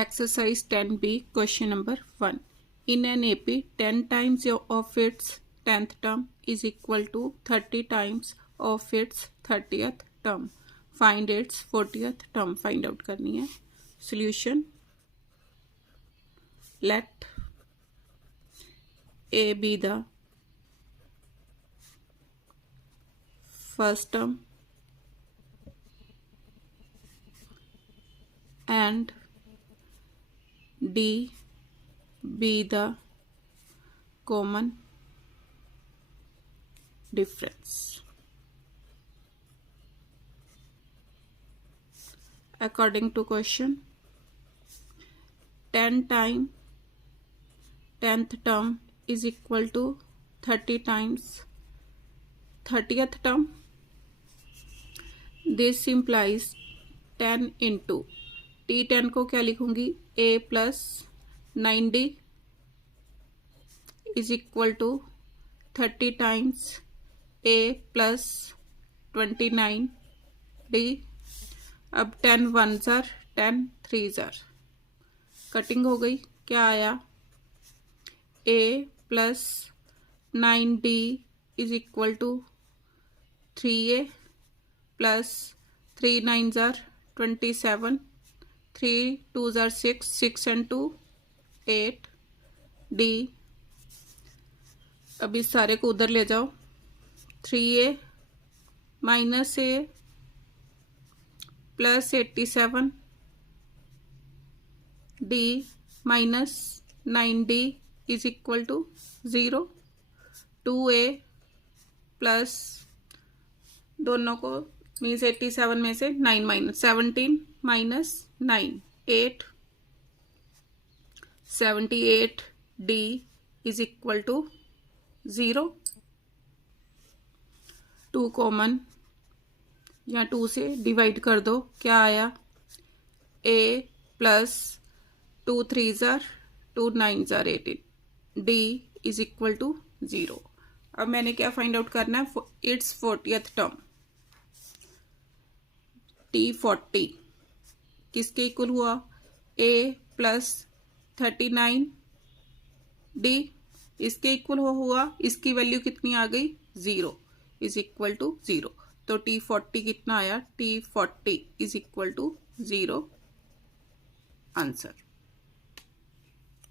Exercise 10B, question number 1. In an AP, 10 times of its 10th term is equal to 30 times of its 30th term. Find its 40th term. Find out करनी है. Solution. Let A be the first term and D be the common difference. According to question, 10 times 10th term is equal to 30 times 30th term. This implies 10 into T10 को क्या लिखूंगी A plus 9D is equal to 30 times A plus 29D. अब 10 ones are 10 threes are. Cutting हो गई. क्या आया? A plus 9D is equal to 3A plus 3 nines are 27. 3 twos are 6. 6 and 2 8. D. अब इस सारे को उधर ले जाओ. 3A minus A plus 87. D minus 9D is equal to 0. 2A plus दोनों को मीन्स 87 में से 9 minus 17 minus 9 8. 78 D is equal to 0. 2 common या 2 से डिवाइड कर दो. क्या आया? A plus 2 3s are 2 9s are 18. D is equal to 0. अब मैंने क्या फाइंड आउट करना है? It's 40th term. T40 किसके इक्वल हुआ? A प्लस 39 D इसके इक्वल हुआ. इसकी वैल्यू कितनी आ गई? 0 इज इक्वल टू 0. तो T40 कितना आया? T40 is equal to 0. Answer.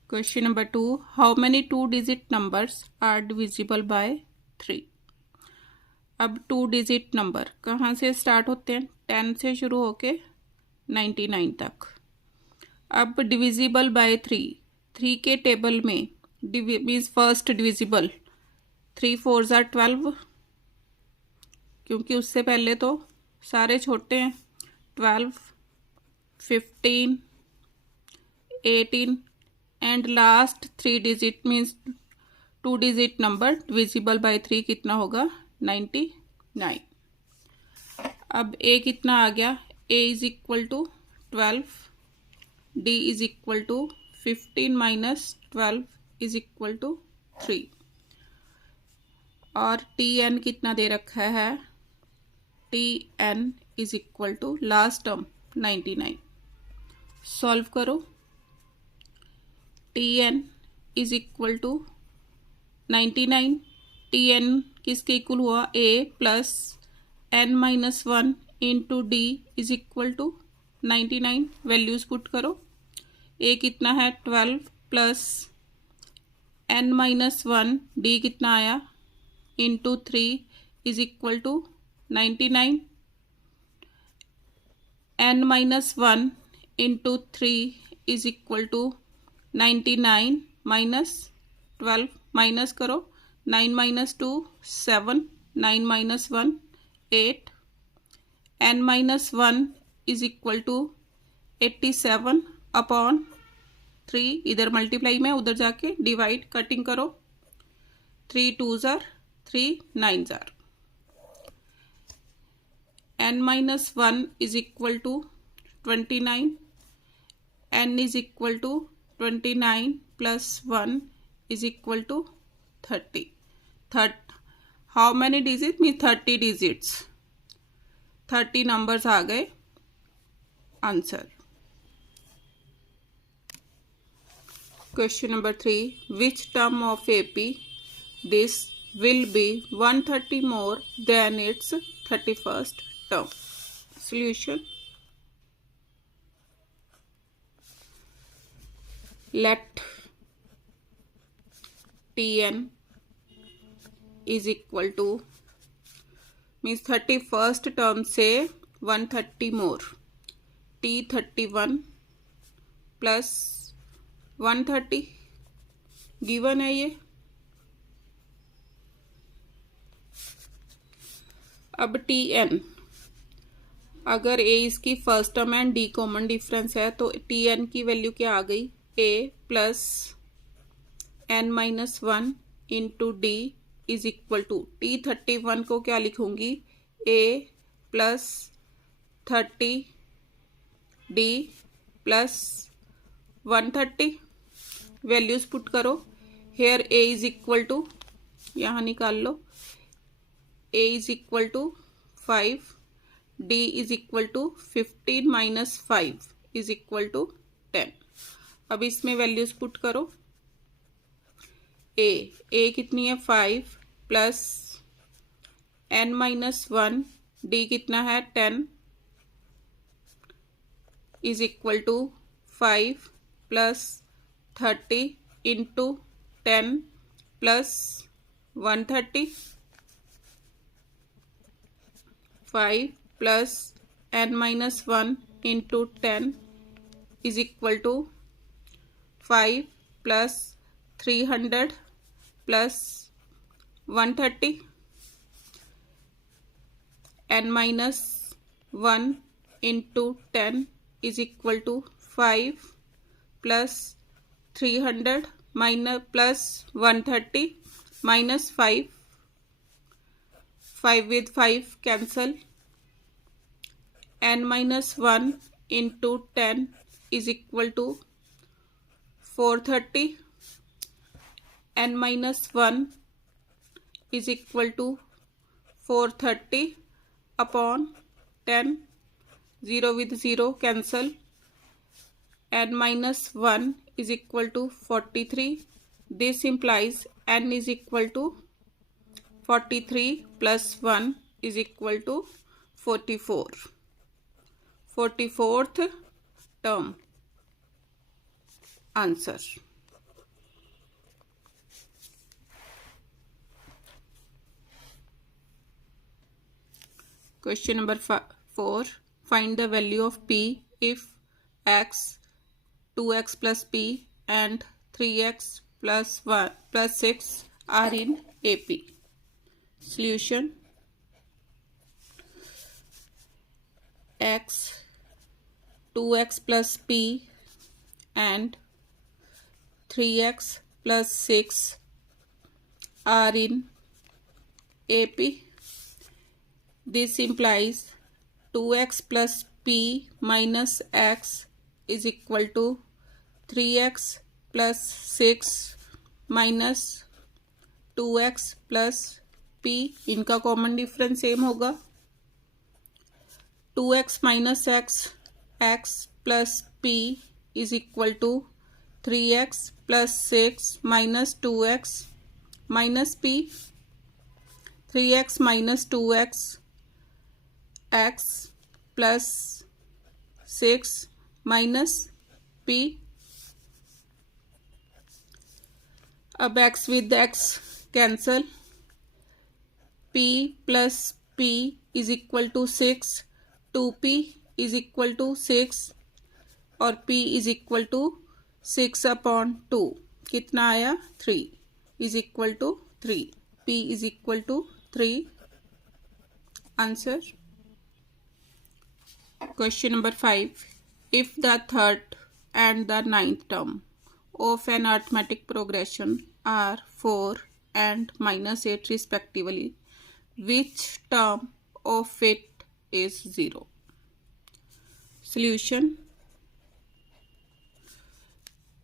Question number 2. How many 2 digit numbers are divisible by 3? अब 2 डिजिट नंबर कहाँ से स्टार्ट होते हैं? 10 से शुरू होके 99 तक. अब डिविजिबल बाय 3 के टेबल में means first divisible 3 4s are 12 क्योंकि उससे पहले तो सारे छोटे हैं. 12 15 18 and last 3 digit means 2 digit number divisible by 3 कितना होगा? 99. अब A कितना आ गया? A is equal to 12. D is equal to 15 minus 12 is equal to 3. और TN कितना दे रखा है? TN is equal to last term 99. Solve करो. TN is equal to 99. TN किसके इक्वल हुआ? A plus n minus 1 into D is equal to 99. Values put करो. A कितना है? 12 प्लस n माइनस 1 D कितना आया? Into 3 is equal to 99. n minus 1 into 3 is equal to 99 minus 12. Minus करो. 9 minus 2 7. 9 minus 1 8. n minus 1 is equal to 87 upon 3. इधर multiply में उधर जाके डिवाइड कटिंग करो. 3 2s are 3 9s are. n minus 1 is equal to 29. n is equal to 29 plus 1 is equal to 30. How many digit mean 30 digits. 30 numbers आ गए. Answer. Question number 3. Which term of AP this will be 130 more than its 31st term? Solution. Let Tn is equal to means 31st term से 130 मोर, T31 plus 130 given है ये। अब Tn, अगर A इसकी first term and D common difference है तो Tn की value क्या आ गई, A plus n-1 into D is equal to T31 को क्या लिखूंगी, A plus 30 D plus 130। Values put करो। Here A is equal to, यहाँ निकाल लो, A is equal to 5, D is equal to 15 minus 5 is equal to 10। अब इसमें values put करो। A कितनी है 5 प्लस n-1, D कितना है 10 is equal to 5 plus 30 into 10 plus 130। 5 plus n-1 into 10 is equal to 5 plus 300 plus 130। n-1 into 10 is equal to 5 plus 300 minus plus 130 minus 5, 5 with 5 cancel. n-1 into 10 is equal to 430। n-1 is equal to 430 upon 10, 0 with 0 cancel। n-1 is equal to 43। This implies n is equal to 43 plus 1 is equal to 44। 44th term answer। Question number 4. Find the value of P if x, 2x plus P and 3x plus 1 plus 6 are in AP. Solution. X, 2x plus P and 3x plus 6 are in AP. This implies 2x plus P minus x is equal to 3x plus 6 minus 2x plus P। इनका common difference same होगा। 2x minus x, x plus P is equal to 3x plus 6 minus 2x minus P। 3x minus 2x, x plus 6 minus P। अब x with x cancel। P plus P is equal to 6, 2P is equal to 6 और P is equal to 6 upon 2 कितना आया 3 is equal to 3। P is equal to 3 answer। Question number 5. If the third and the ninth term of an arithmetic progression are 4 and -8 respectively, which term of it is 0? Solution.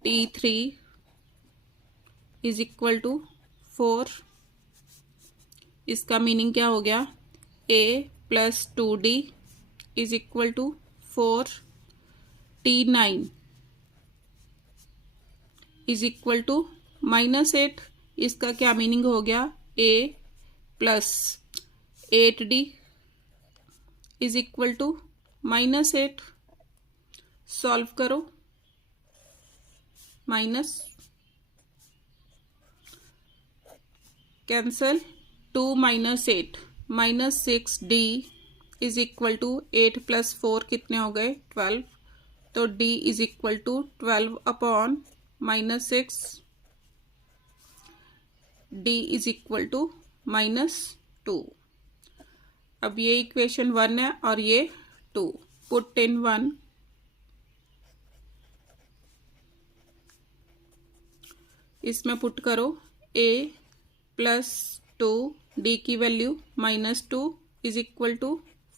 T3 is equal to 4। इसका meaning क्या हो गया, A plus 2D is equal to 4। T9 is equal to -8। इसका क्या meaning हो गया, a plus 8d is equal to -8। Solve करो, minus cancel, 2 - 8 -6d is equal to 8 + 4 कितने हो गए, 12। तो d is equal to 12 upon -6, d is equal to -2। अब ये इक्वेशन 1 है और ये 2। पुट इन 1, इसमें पुट करो a प्लस 2, d की value -2 is equal to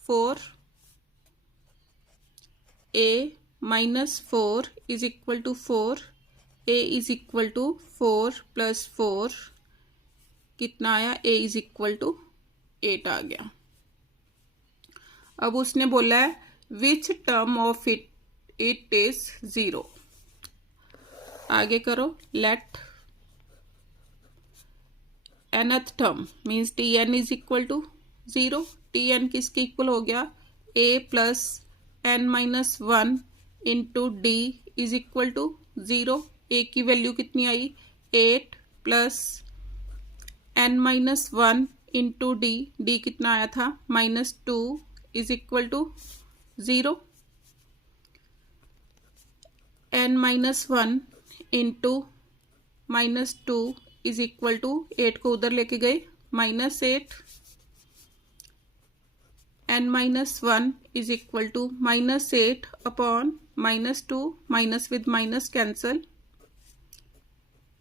4, a -4 is equal to 4, a is equal to 4 + 4 कितना आया, a इज इक्वल टू 8 आ गया। अब उसने बोला है which term of it is 0। आगे करो, let nth term means tn is equal to 0। tn किसके इक्वल हो गया, a plus n minus 1 into D is equal to 0। a की वैल्यू कितनी आई, 8 plus n minus 1 into D कितना आया था, -2 is equal to 0। n minus 1 into -2 is equal to 8 को उधर लेके गए -8, n minus 1 is equal to -8 upon -2, minus with minus cancel,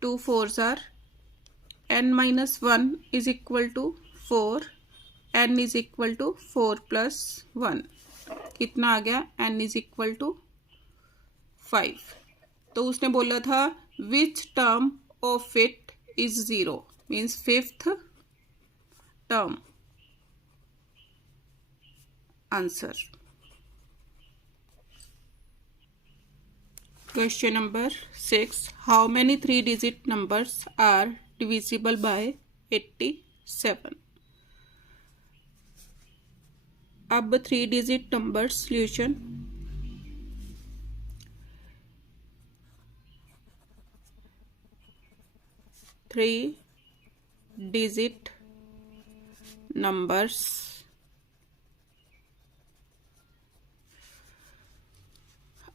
2 4s are, n minus 1 is equal to 4, n is equal to 4 + 1 कितना आ गया, n इज इक्वल टू 5। तो उसने बोला था विच term of it is 0 means 5th term. Answer question number 6, how many 3-digit numbers are divisible by 87। अब 3-digit number solution, three-digit numbers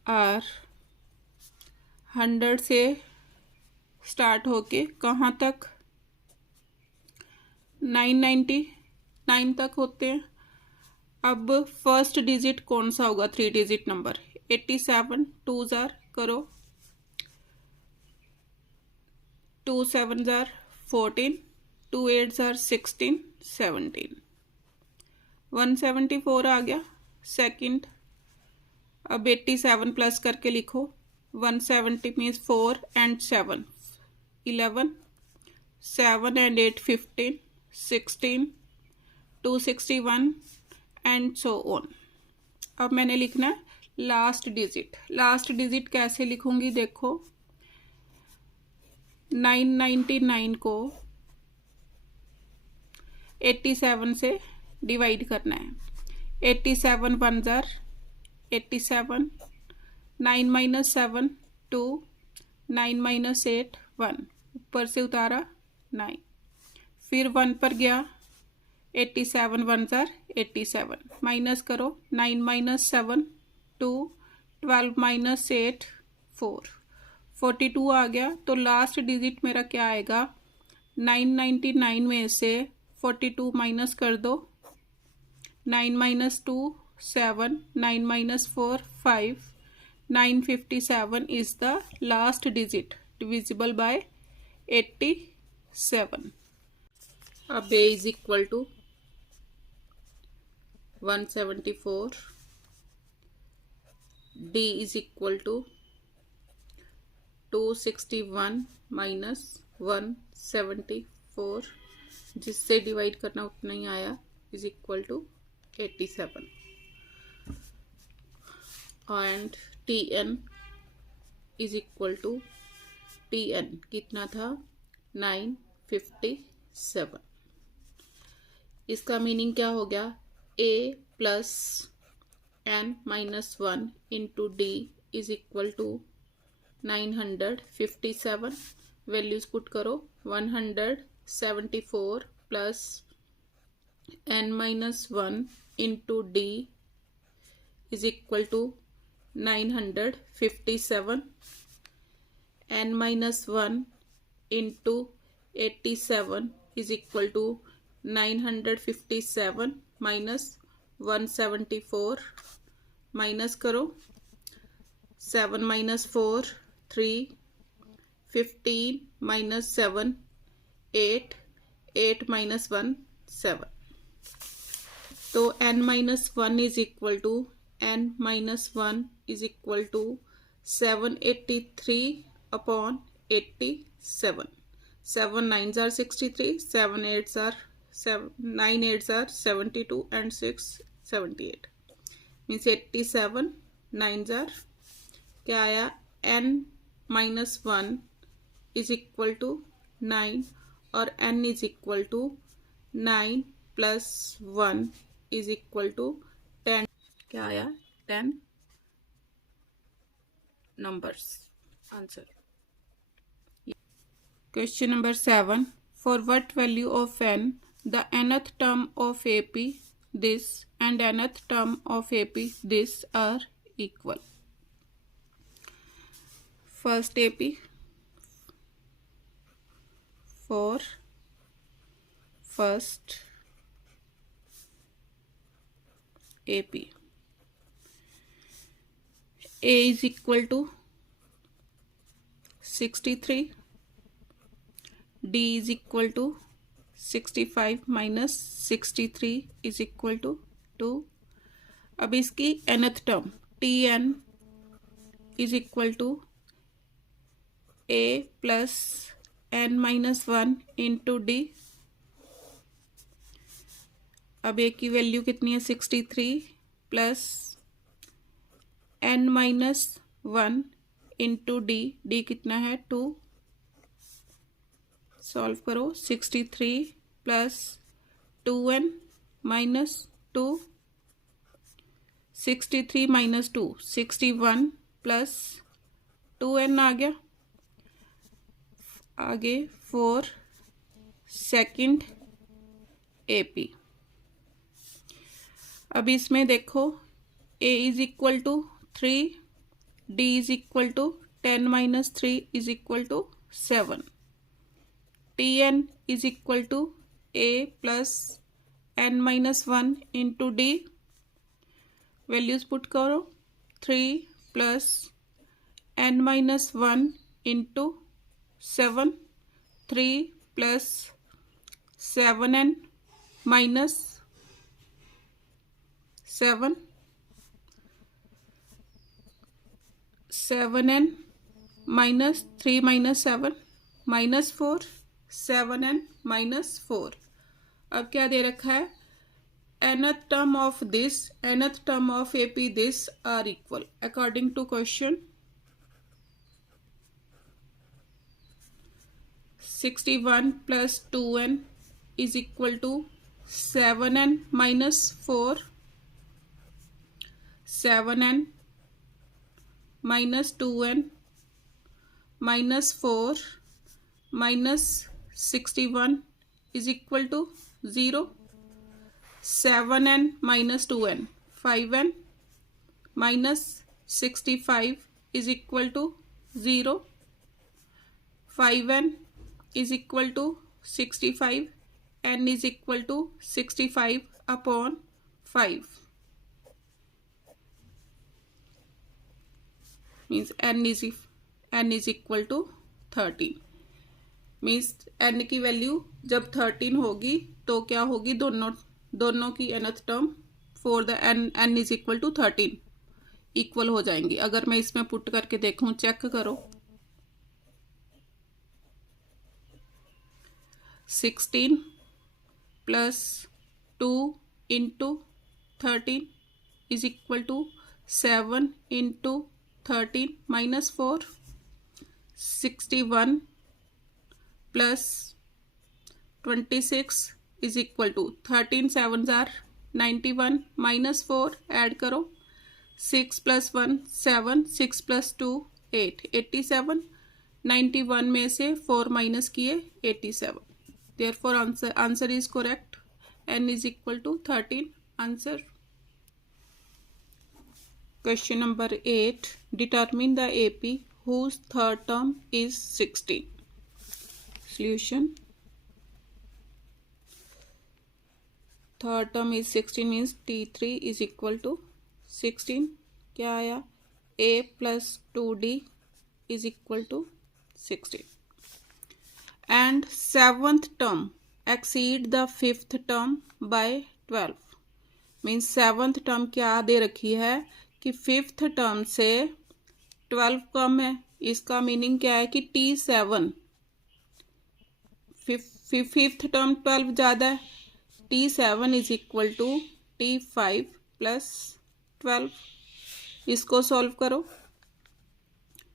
are 100 से start होके कहाँ तक, 999 तक होते हैं। अब फर्स्ट डिजिट कौन सा होगा 3-digit नंबर, 87। 2s आर करो, 2 7s आर 14, 2 8s आर 16, 17, 174 आ गया सेकंड। अब 87 प्लस करके लिखो, 170 means 4 and 7 11, 7 and 8 15, 16, 261 and so on. अब मैंने लिखना है लास्ट डिजिट। लास्ट डिजिट कैसे लिखूंगी, देखो 999 को 87 से डिवाइड करना है। 87 1s आर 87, 9 - 7 2, 9 - 8 1, ऊपर से उतारा 9, फिर 1 पर गया, 87 1s आर 87, माइनस करो, 9 - 7 2, 12 - 8 4, 42 आ गया। तो लास्ट डिजिट मेरा क्या आएगा, 999 में से 42 माइनस कर दो, 9 - 2 7, 9 - 4 5, 957 is the last digit divisible by 87। अब a is equal to 174, d is equal to 261 minus 174, जिससे डिवाइड करना उतना ही आया, is equal to 87। and tn is equal to Tn कितना था 957। इसका मीनिंग क्या हो गया, a plus n minus 1 into D is equal to 957। Values put करो, 174 plus n minus 1 into D is equal to 957, n minus 1 into 87 is equal to 957 minus 174, minus करो, 7 minus 4 3, 15 minus 7 8, 8 minus 1 7। तो n minus 1 is equal to n minus 1 is equal to 783 upon 87। 7 9s are 63, 7 8s are 9 8s are 72 and 6 78, means 87 9s are क्या आया, n minus 1 is equal to 9 और n is equal to 9 plus 1 is equal to 10, क्या आया 10 numbers answer. Question number 7, for what value of n the nth term of AP this and nth term of AP this are equal। First AP, for first AP, A is equal to 63, D is equal to 65 minus 63 is equal to 2। अब इसकी nth term Tn is equal to A plus n minus 1 into D. अब A की value कितनी है 63 plus n minus 1 into D, D कितना है 2। Solve करो, 63 plus 2n minus 2, 63 minus 2 61 plus 2n आ गया। आगे 4 सेकंड AP। अब इसमें देखो A is equal to 3, D is equal to 10 minus 3 is equal to 7, Tn is equal to A plus n minus 1 into D. Values put करो, 3 plus n minus 1 into 7, 3 plus 7n minus 7, 7n minus 3 minus 7 minus 4, 7n minus 4। अब क्या दे रखा है, nth term of this, nth term of AP this are equal according to question. 61 plus 2n is equal to 7n minus 4, 7n minus 2n minus 4 minus 61 is equal to 0, 7n minus 2n 5n minus 65 is equal to 0, 5n is equal to 65, n is equal to 65 upon 5, means n is equal to 13, means n की वैल्यू जब 13 होगी तो क्या होगी, दोनों की nth term for the n is equal to 13 equal हो जाएंगी। अगर मैं इसमें पुट करके देखूं, चेक करो, 16 plus 2 into 13 is equal to 7 into 13 minus 4, 61 plus 26 is equal to 13 7 जार 91 माइनस 4 ऐड करो 6 प्लस 1 7 6 प्लस 2 8 87 91 में से 4 माइनस किए 87 therefore answer is correct n is equal to 13 answer. Question number 8 determine the AP whose third term is 16। solution third term is 16 means T3 is equal to 16 क्या आया A plus 2D is equal to 16 and seventh term exceed the fifth term by 12 means seventh term क्या दे रखी है कि fifth term से 12 कम है। इसका meaning क्या है कि T7 फिफ्थ टर्म 12 ज़्यादा है। T7 is equal to T5 plus 12। इसको सॉल्व करो।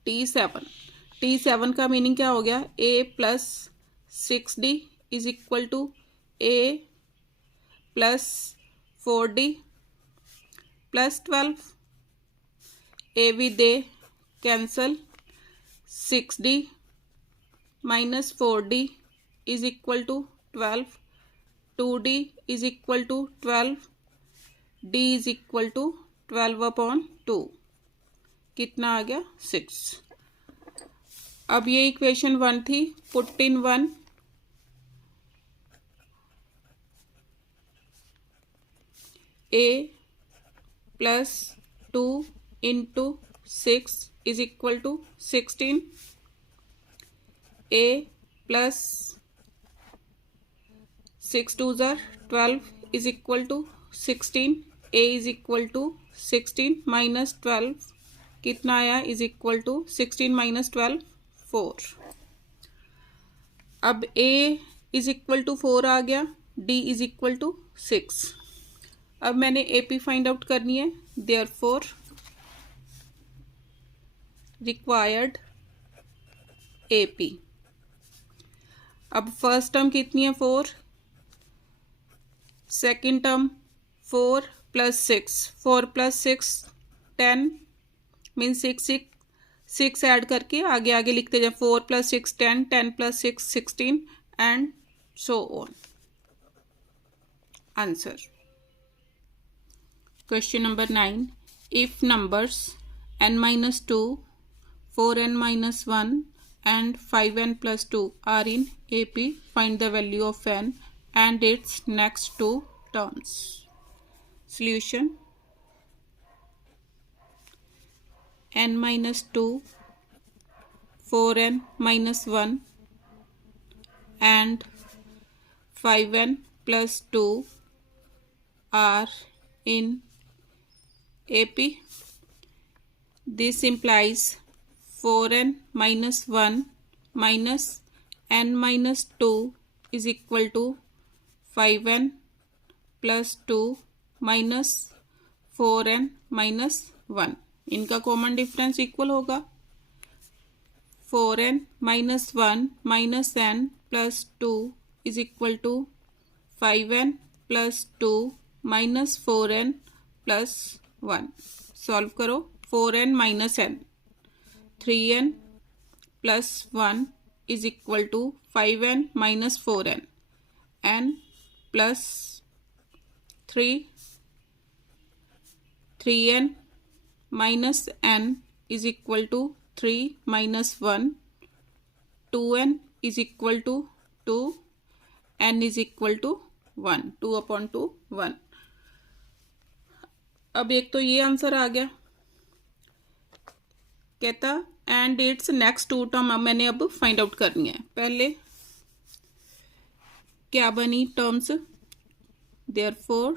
T7 का मीनिंग क्या हो गया A plus 6D is equal to A plus 4D plus 12। A with A cancel 6D minus 4D is equal to 12 2D is equal to 12 D is equal to 12/2 कितना आ गया 6। अब ये इक्वेशन 1 थी put in 1 A plus 2 into 6 is equal to 16 A plus 6 2 जार 12 is equal to 16 A is equal to 16 minus 12 कितना आया is equal to 16 minus 12 4। अब A इज इक्वल टू 4 आ गया D इज इक्वल टू 6। अब मैंने AP find out करनी है देयरफॉर रिक्वायर्ड AP। अब फर्स्ट टर्म कितनी है 4 second term 4 plus 6 4 plus 6 10 mean 6 add करके आगे आगे लिखते जाए 4 plus 6 10 10 plus 6 16 and so on. Answer question number 9 if numbers n-2 4n-1 and 5n plus 2 are in AP find the value of n and its next two terms। solution n-2 4n-1 and 5n plus 2 are in AP। This implies 4n-1 minus n-2 is equal to 5n plus 2 minus 4n-1। इनका common difference equal होगा 4n-1 minus n plus 2 is equal to 5n plus 2 minus 4n plus 1। Solve करो 4n minus n 3n plus 1 is equal to 5n minus 4n n plus 3n minus n is equal to 3 minus 1 2n is equal to 2 n is equal to 1 2/2 1। अब एक तो ये answer आ गया कहता and it's next to term अब मैंने अब फाइंड आउट करनी है। पहले क्या बनी terms therefore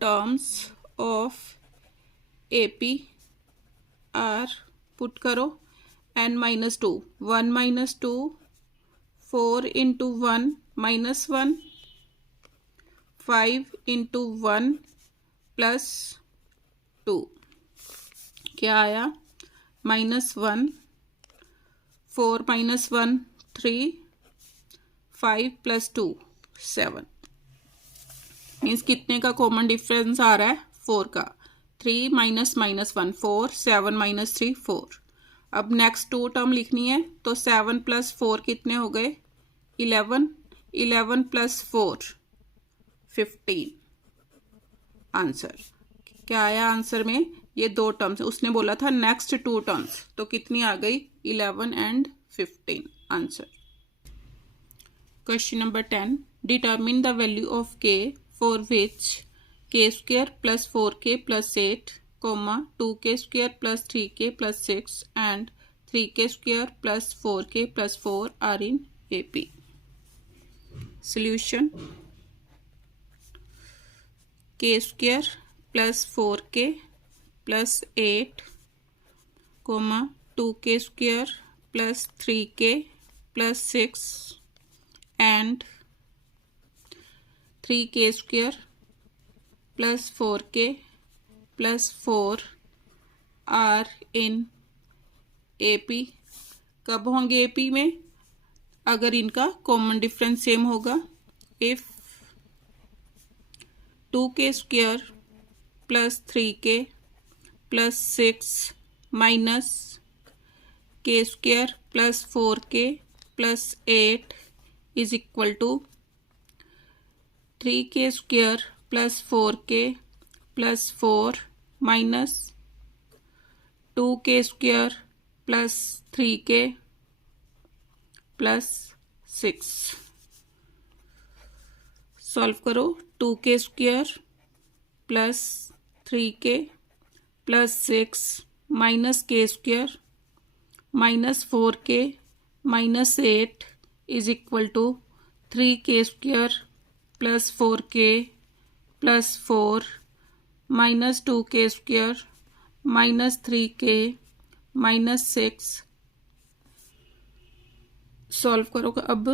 terms of AP are put करो n-2 1 - 2 4 into 1 minus 1 5 into 1 plus 2 क्या आया -1, 4 - 1 3, 5 + 2 7। मीन्स कितने का कॉमन डिफरेंस आ रहा है? 4 का। 3 - -1 4, 7 - 3 4। अब नेक्स्ट 2 टर्म लिखनी है, तो 7 + 4 कितने हो गए? 11, 11 + 4 15। आंसर क्या आया? आंसर में ये 2 टर्म्स, उसने बोला था नेक्स्ट 2 टर्म्स, तो कितनी आ गई? 11 and 15। Answer. Question number 10, determine the value of k for which k² + 4k + 8, 2k² + 3k + 6 and 3k² + 4k + 4 are in AP। Solution: k² + 4k + 8, 2k² + 3k + 6 and 3k² + 4k + 4 are in AP। कब होंगे AP में? अगर इनका common difference same होगा। If 2k² + 3k + 6 minus k² + 4k + 8 is equal to 3k² + 4k + 4 minus 2k² + 3k + 6। Solve करो। 2k² + 3k + 6 minus k² minus 4k minus 8 is equal to 3k² + 4k + 4 minus 2k² minus 3k minus 6। Solve करो अब।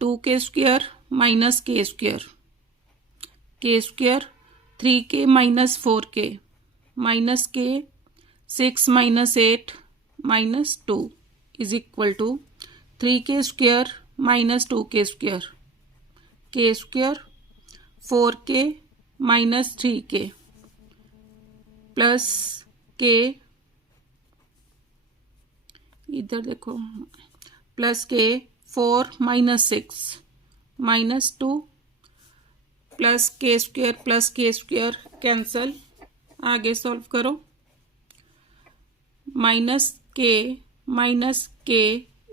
2k² minus k², k², 3k minus 4k minus k, 6 minus 8 minus 2 is equal to 3k² minus 2k², k², 4k minus 3k plus k, इधर देखो, plus के 4 minus 6 minus 2 plus k² cancel. आगे solve करो। -k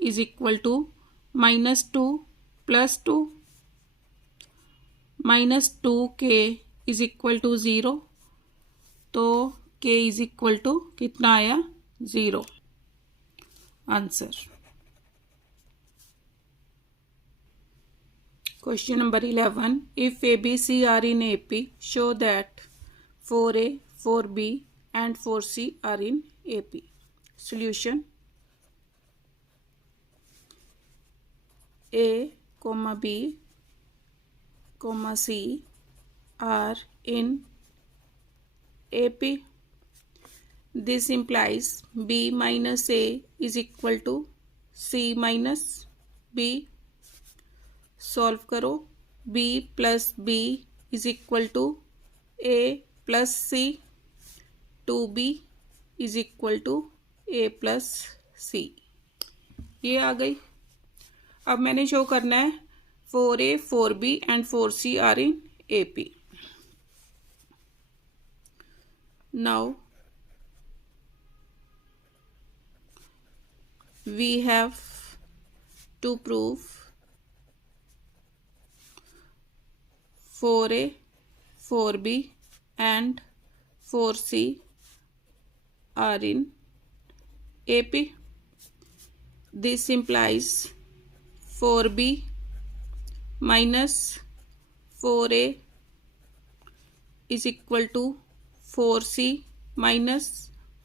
is equal to -2 + 2 -2k is equal to 0, तो k is equal to कितना आया? 0। Answer. Question number 11. If ABC are in AP, show that 4A, 4B and 4C are in AP. Solution: A, B, C are in AP. This implies B minus A is equal to C minus B। Solve करो। b + b is equal to a + c, 2b is equal to a + c। ये आ गई। अब मैंने show करना है 4a, 4b and 4c are in AP। Now we have to prove 4a, 4b and 4c are in AP. This implies 4b minus 4a is equal to 4c minus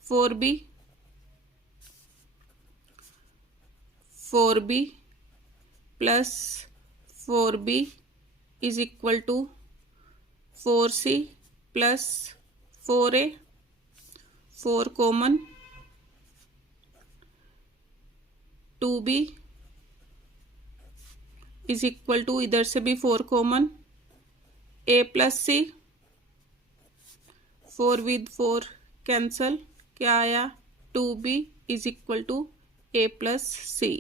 4b, 4b plus 4b is equal to 4c plus 4a, 4 common, 2b is equal to, इधर से भी 4 common, a plus C, 4 with 4 cancel, क्या आया 2b is equal to a plus C.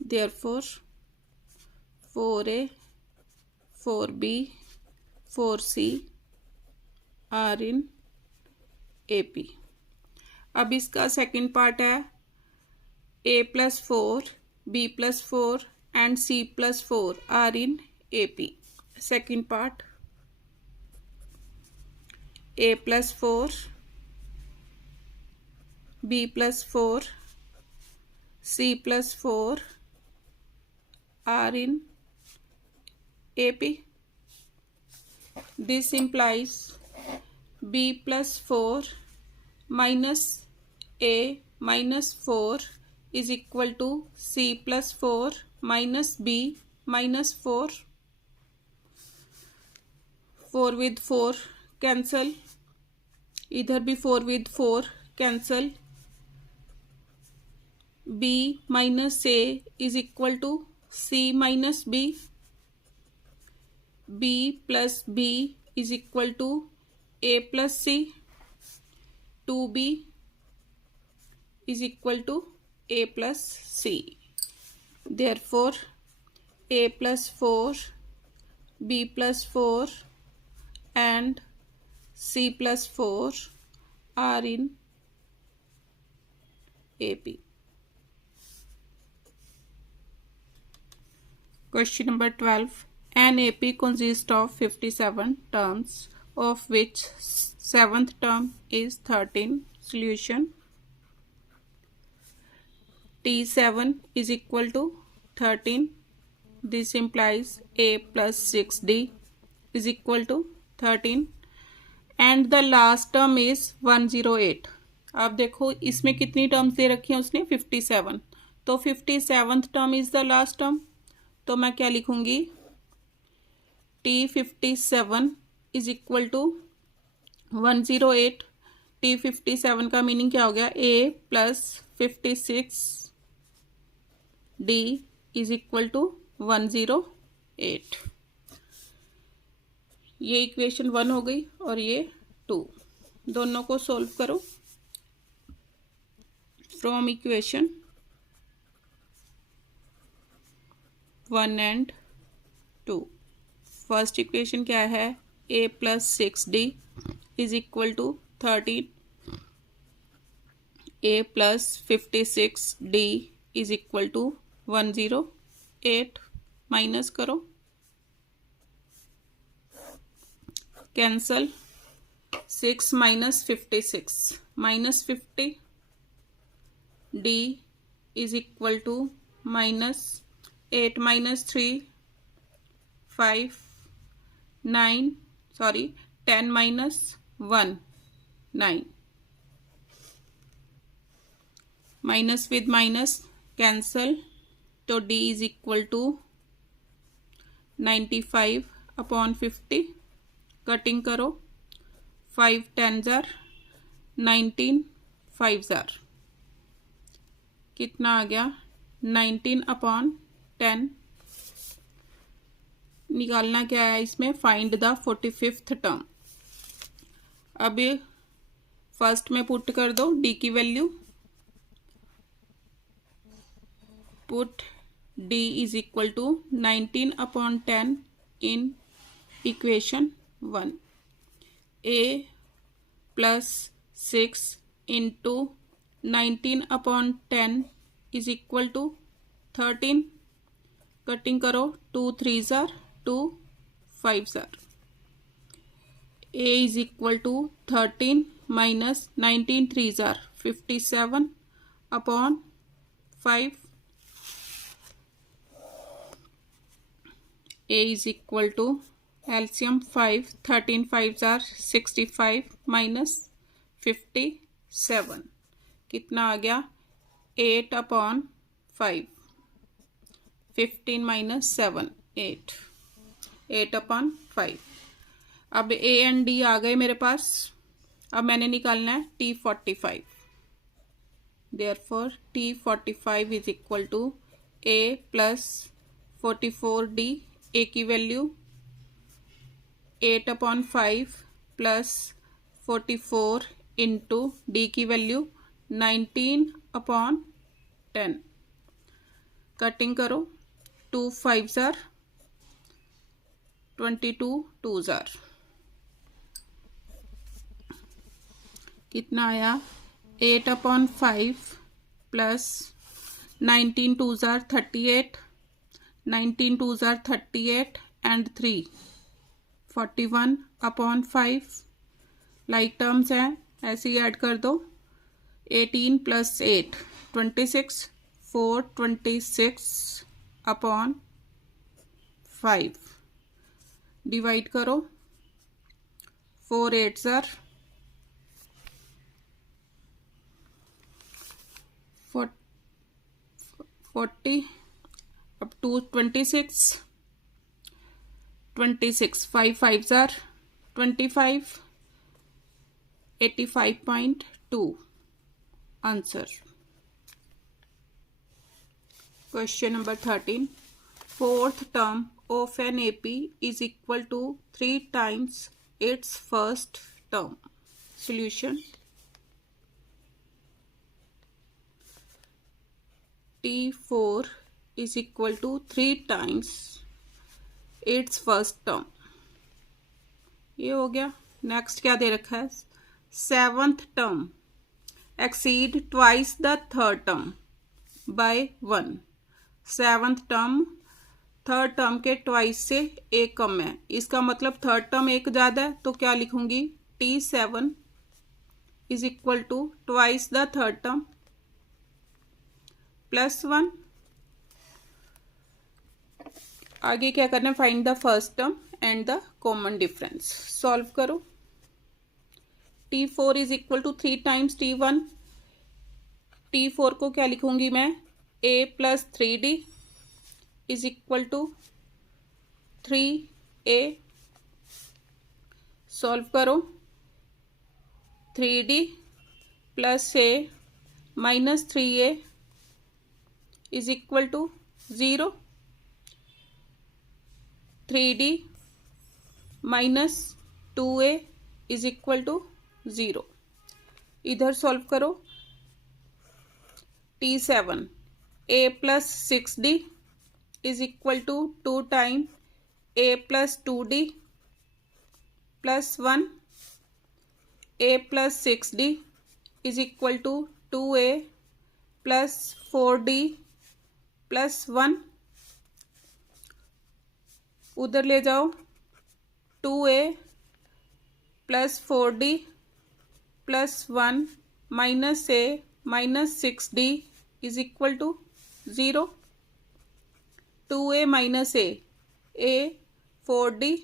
Therefore 4a 4b 4c are in AP। अब इसका second part है a plus 4 b plus 4 and c plus 4 are in AP। Second part a plus 4 b plus 4 c plus 4 are in AP। This implies b plus 4 minus a minus 4 is equal to c plus 4 minus b minus 4. 4 with 4 cancel, इधर भी 4 with 4 cancel, b minus a is equal to c minus b, b plus b is equal to a plus c, 2b is equal to a plus c। Therefore a plus 4 b plus 4 and c plus 4 are in AP। Question number 12. An AP consists of 57 terms, of which 7th term is 13. Solution: T7 is equal to 13. This implies A plus 6D is equal to 13. And the last term is 108. अब देखो इसमें कितनी terms दे रखी हैं उसने 57, तो 57th term is the last term, तो मैं क्या लिखूंगी T57 is equal to 108। T57 का मीनिंग क्या हो गया A plus 56 D is equal to 108। ये इक्वेशन 1 हो गई और ये 2, दोनों को सोल्व करो from equation 1 and 2। First equation क्या है A plus 6D is equal to 13, A plus 56D is equal to 108। Minus करो, cancel, 6 minus 56 minus 50, D is equal to minus 8 minus 3 5 9 sorry 10 minus 1 9, minus with minus cancel, तो D is equal to 95 upon 50। Cutting करो, 5 10 jar 19 5 jar, कितना आ गया 19 upon 10। निकालना क्या है इसमें, फाइंड द 45th टर्म। अब ये फर्स्ट में पुट कर दो D की value, put D is equal to 19 upon 10 in equation 1। A plus 6 into 19 upon 10 is equal to 13। Cutting करो, 2 3 जार 2 5 जार, A is equal to 13 minus 19 3 जार 57 upon 5। A is equal to LCM 5 13 5 जार 65 minus 57, कितना आ गया 8 अपॉन 5, 15 माइनस 7 8 अपॉन 5। अब A and D आ गए मेरे पास। अब मैंने निकालना है T45। Therefore T45 is equal to A plus 44D। A की वैल्यू 8/5 प्लस 44 इंटू डी की वैल्यू 19/10। कटिंग करो, 2 5s are 22 2s are कितना आया 8/5 plus 19 2s are 38, 19 2s are 38 and 3 41/5। Like terms हैं, ऐसे ही ऐड कर दो। 18 प्लस 8 26, 426/5 डिवाइड करो। 4 8s are 40। अब 2 26 26, 5 5s are 25, 85.2 answer. Question number 13. Fourth term of an AP is equal to 3 times its first term. Solution. T4 is equal to 3 times its first term. ये हो गया। Next क्या दे रखा है? 7th term exceed twice the third term by 1। 7th term third term के twice से एक कम है, इसका मतलब थर्ड टर्म एक ज़्यादा है, तो क्या लिखूंगी? T7 is equal to twice the third term plus 1। आगे क्या करना है? Find the first term and the common difference. Solve करो। T4 is equal to 3 times T1। T4 को क्या लिखूंगी मैं? A plus 3D is equal to 3A। Solve करो। 3D plus A minus 3A is equal to 0। 3D minus 2A is equal to 0। इधर solve करो। T7 A plus 6D is equal to 2 time A plus 2D plus 1। A plus 6D is equal to 2A plus 4D plus 1। उधर ले जाओ। 2A plus 4D plus 1 minus A minus 6D is equal to 0। 2A minus A 4D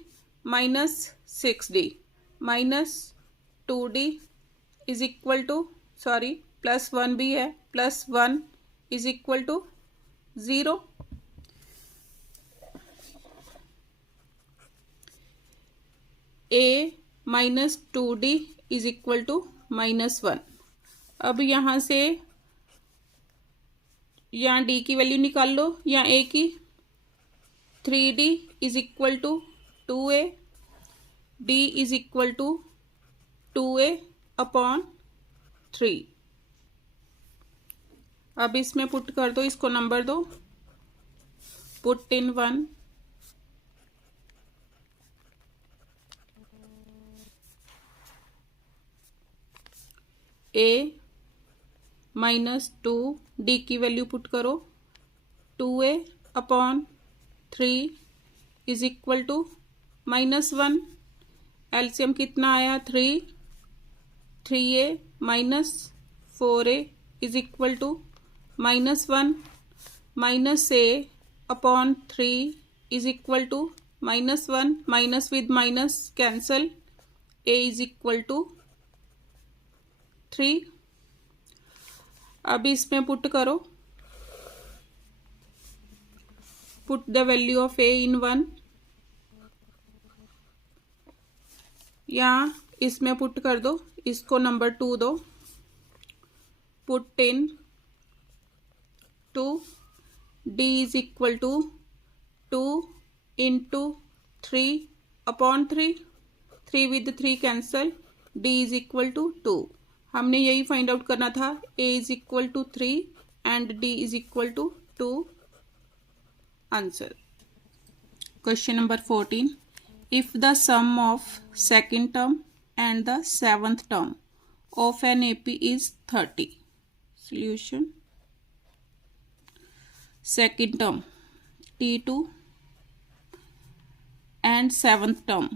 minus 6D minus 2D is equal to plus 1 भी है, plus 1 is equal to 0। A minus 2D is equal to minus 1। अब यहाँ से यहाँ D की value निकाल लो या A की। 3D is equal to 2A, D is equal to 2A/3। अब इसमें पुट कर दो, इसको नंबर दो। Put in 1 A minus 2 D की वैल्यू पुट करो। 2A/3 is equal to minus 1। LCM कितना आया? 3। 3A minus 4A is equal to minus 1। Minus A/3 is equal to minus 1। Minus with minus cancel. A is equal to 3। अब इसमें put करो। Put the value of A इन 1। यहाँ इसमें put कर दो, इसको नंबर 2 दो, put in 2, d is equal to 2 into 3 upon 3, 3 with 3 cancel, d is equal to 2। हमने यही फाइंड आउट करना था, a is equal to 3 and d is equal to 2। Answer. Question number 14, if the sum of second term and the seventh term of an AP is 30. Solution. Second term T2 and seventh term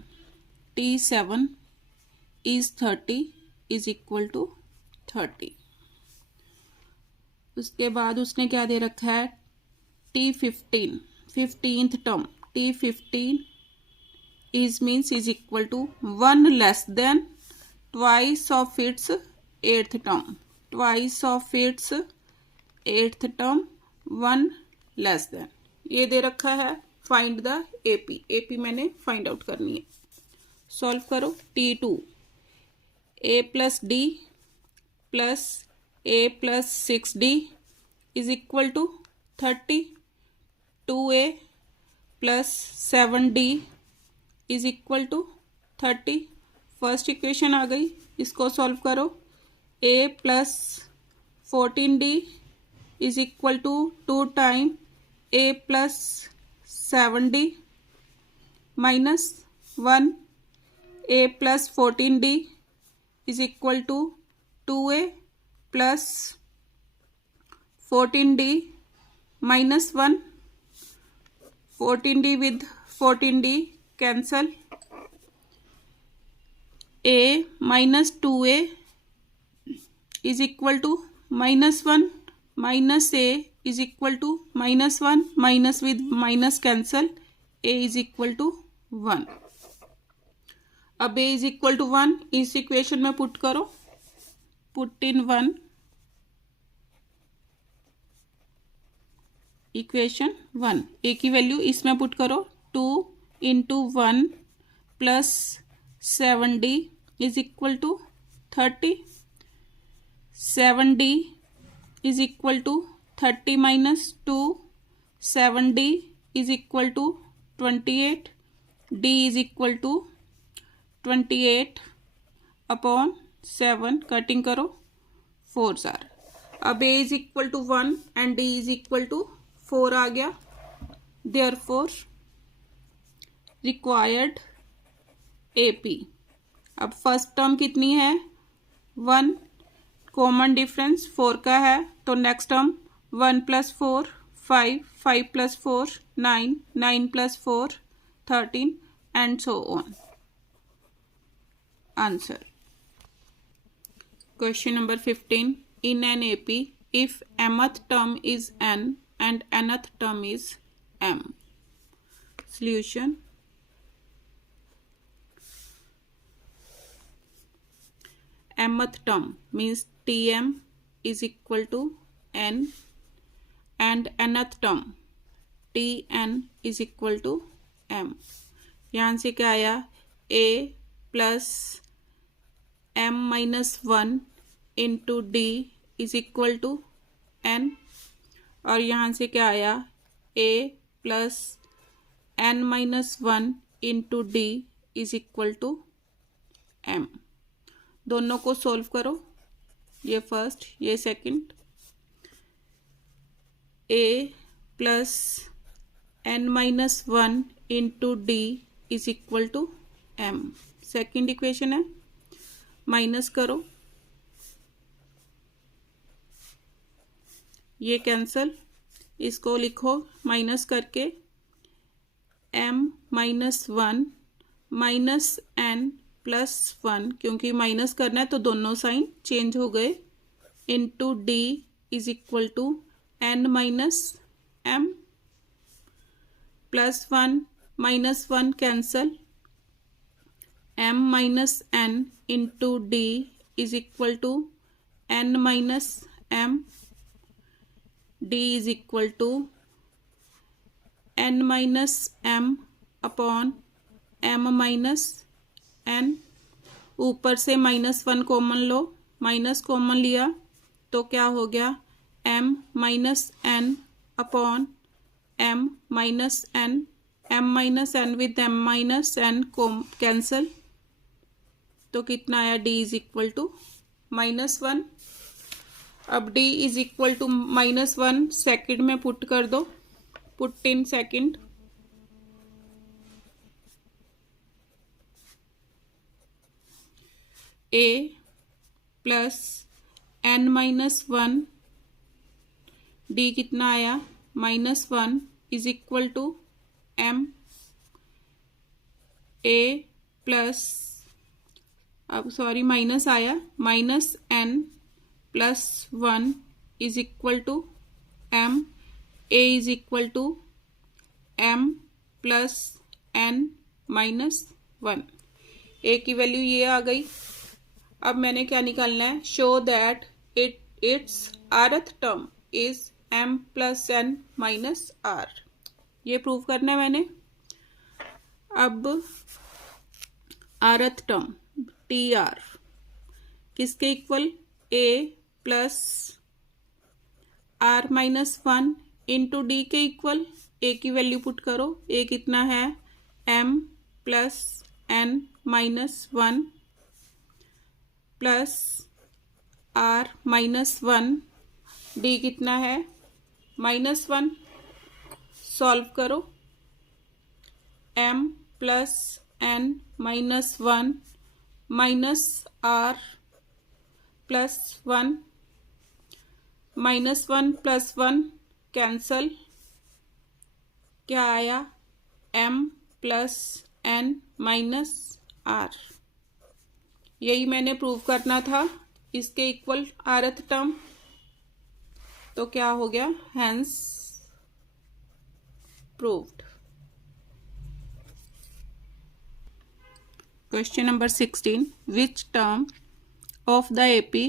T7 is 30 is equal to 30. उसके बाद उसने क्या दे रखा है, T15 15th term T15 is means is equal to 1 less than twice of its 8th term, twice of its 8th term 1 less than, ये दे रखा है। फाइंड द AP, AP मैंने फाइंड आउट करनी है। सॉल्व करो। T2 A plus D plus A plus 6D is equal to 30, 2A plus 7D is equal to 30। First equation आ गई, इसको सॉल्व करो। a plus 14d is equal to 2 time a plus 7d minus 1, a plus 14d is equal to 2a plus 14d minus 1, 14d with 14d cancel, a minus 2a is equal to -1, minus a is equal to -1, minus with minus cancel, a is equal to 1। अब a is equal to 1 इस equation में put करो, put in 1, equation 1, a की value इसमें put करो, 2 into 1 plus 7d is equal to 30, 7d is equal to 30 minus 2, 7d is equal to 28, d is equal to 28 upon 7, cutting करो, 4 जार। अब a is equal to 1 and d is equal to 4 आ गया। Therefore required AP। अब first term कितनी है, 1, common difference 4 का है, तो next term 1 plus 4 5, 5 plus 4 9, 9 plus 4 13 and so on. Answer. Question number 15, in an AP if mth term is n and nth term is m। Solution. mth term means Tm is equal to n and nth term Tn is equal to m। यहाँ से क्या आया, a plus m minus 1 into d is equal to n, और यहाँ से क्या आया, a plus n minus 1 into d is equal to m। दोनों को सोल्व करो, ये फर्स्ट ये second. a plus n minus 1 into D is equal to m, second equation है। माइनस करो, ये कैंसल, इसको लिखो माइनस करके, m minus 1 minus n plus 1, क्योंकि माइनस करना है तो दोनों साइन चेंज हो गए, into D is equal to n minus m plus 1 minus 1 cancel, m minus n into D is equal to n minus m, d is equal to n minus m upon m minus n। ऊपर से -1 common लो, minus common लिया तो क्या हो गया, m minus n upon m minus n, m minus n with m minus n cancel, तो कितना आया, d इज इक्वल टू -1। अब d is equal to -1 second में पुट कर दो, put in second, a plus n minus 1, d कितना आया, -1 is equal to m, a plus, अब सॉरी माइनस आया, minus n plus 1 is equal to m, a is equal to m plus n minus 1। a की value ये आ गई। अब मैंने क्या निकालना है, show that it's rth term is m plus n minus r, ये प्रूव करना है मैंने। अब rth टर्म tr किसके equal, a plus r minus 1 into D के इक्वल, a की वैल्यू पुट करो, a कितना है, m plus n minus 1 plus r minus 1, d कितना है, -1, सॉल्व करो, m plus n minus 1 minus r plus 1, -1 plus 1 cancel, क्या आया, m plus n minus r, यही मैंने प्रूव करना था, इसके इक्वल rth टर्म, तो क्या हो गया, hence proved. Question number 16, which term of the AP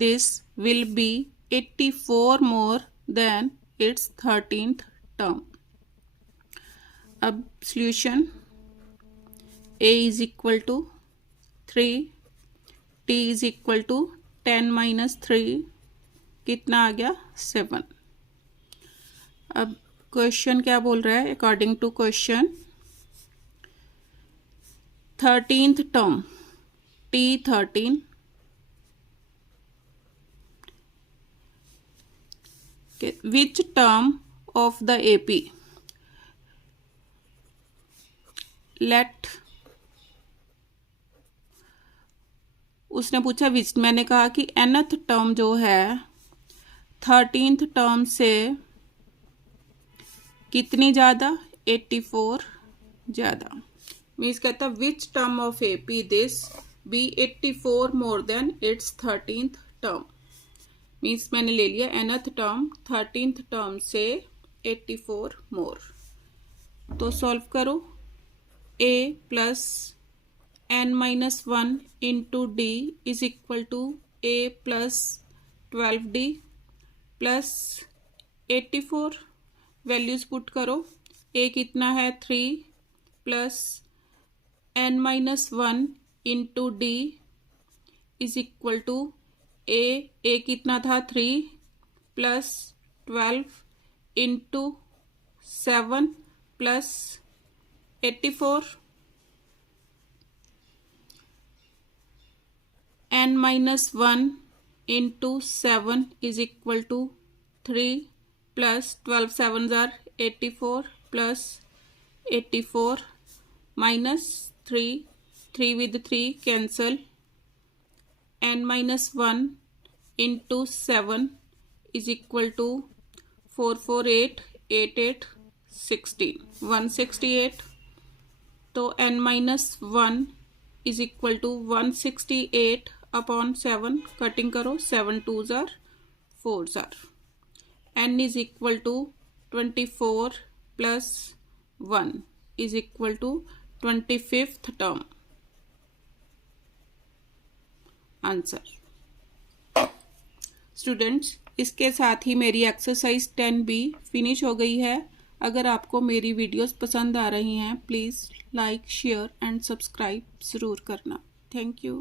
this will be 84 more than its 13th term। अब solution, a is equal to 3, t is equal to 10 minus 3, कितना आ गया, 7। अब क्वेश्चन क्या बोल रहा है, according to question 13th term t13 which term of the AP, let, उसने पूछा विच, मैंने कहा कि nth टर्म जो है 13th टर्म से कितनी ज़्यादा, 84 ज़्यादा, मीन्स कहता which term of AP this be 84 more than its 13th term, means मैंने ले लिया nth टर्म 13th टर्म से 84 मोर, तो सॉल्व करो, a plus n minus 1 into D is equal to a plus 12d plus 84, values put करो, a कितना है 3 plus n minus 1 into D is equal to a कितना था 3 plus 12 into 7 plus 84, n minus 1 into 7 is equal to 3 plus 12 7 जार 84 plus 84 minus 3 with 3 cancel, n minus 1 into 7 is equal to 4 4 8 8 8 16 168, तो n minus 1 is equal to 168 upon 7, cutting करो, 7 2 जार 4 जार, n is equal to 24 plus 1 is equal to 25th term, answer. Students, इसके साथ ही मेरी exercise 10B finish हो गई है। अगर आपको मेरी वीडियोस पसंद आ रही हैं, please like, share and subscribe ज़रूर करना। Thank you.